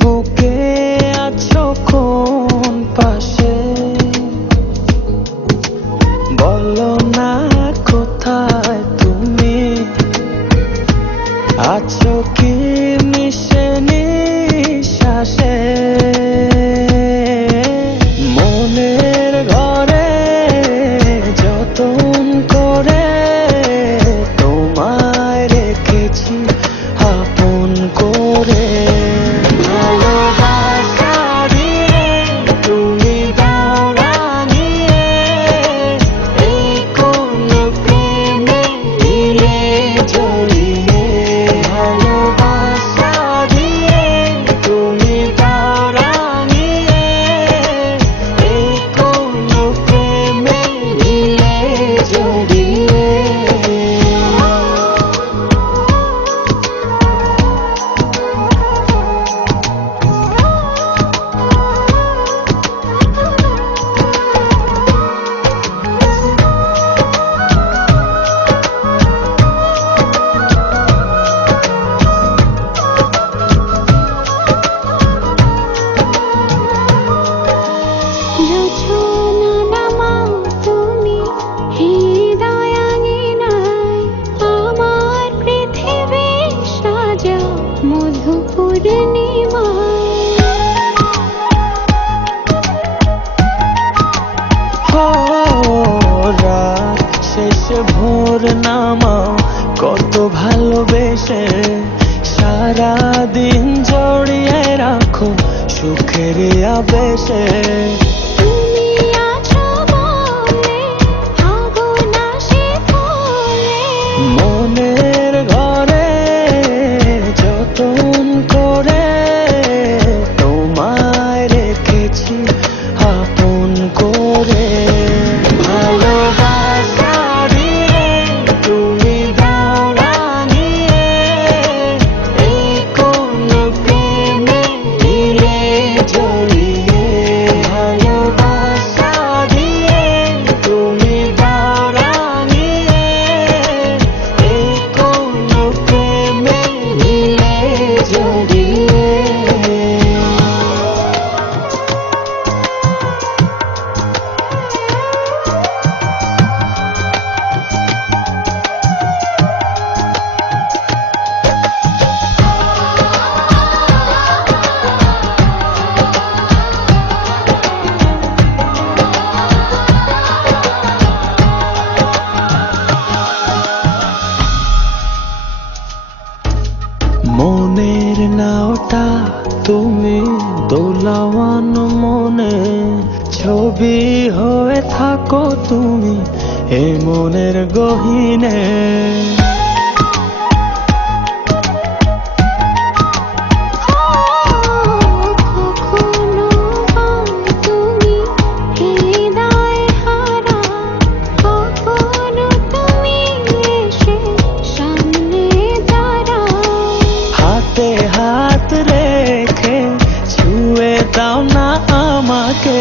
বুকে আছো কোন পাশে, বলো না কোথায় তুমি আছো কি মিশে নিঃশ্বাসে। মনের ঘরে যতন করে তোমায় রেখেছি আপন করে। ভালোবাসা দিয়ে তুমি দাও রাঙিয়ে, এই কোন প্রেমে দিলে জড়িয়ে। ভালোবাসা দিয়ে তুমি দাও রাঙিয়ে, এই কোন প্রেমে দিলে জড়িয়ে। শেষে ভোর নামাও কত ভালোবেসে, সারাদিন জড়িয়ে রাখো সুখের আবেশে। মনের ঘরে যতন করে তোমায় রেখেছি আপন করে। ভালোবাসা দিয়ে তুমি দাও রাঙিয়ে, এই কোন প্রেমে দিলে জড়িয়ে। ভালোবাসা দিয়ে তুমি দাও রাঙিয়ে, এই কোন প্রেমে দিলে জড়িয়ে। মনের নাওটা তুমি দোলাওয়ান মনে, ছবি হয়ে থাকো তুমি এ মনের গহীনে। হাত রেখে ছুঁয়ে দাও না আমাকে।